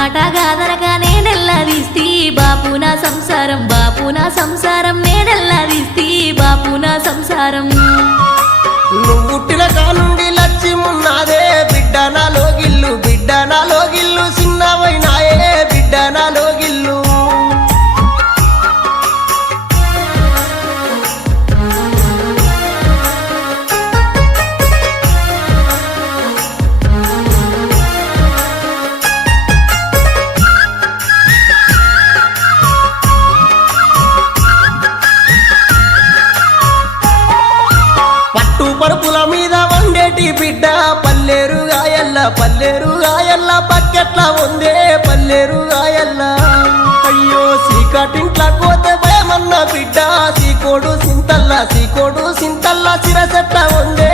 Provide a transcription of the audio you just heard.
మాట గాదరగా నేనెల్లదీస్తి బాపు నా సంసారం, బాపు నా సంసారం, నేనెల్లదీస్తి బాపు నా సంసారం. నువ్వు పుట్టిన కానుండి లచ్చిమున్నాదే బిడ్డ నాలో గిల్లు, బిడ్డ నాలో గిల్లు, చిన్నవైనాయే బిడ్డ నాలో గిల్లు. పట్టు పరుపుల మీద వండేటి బిడ్డ పల్లేరుగాయల్ల, పల్లేరుగాయల్ల, పక్కెట్ల ఉందే పల్లేరుగాయల్ల. అయ్యో సీకటింట్ల కోతే భయమన్న బిడ్డ సీకోడు సింతల్ల, సీకోడు సింతల్ల, సిరసెట్ల ఉందే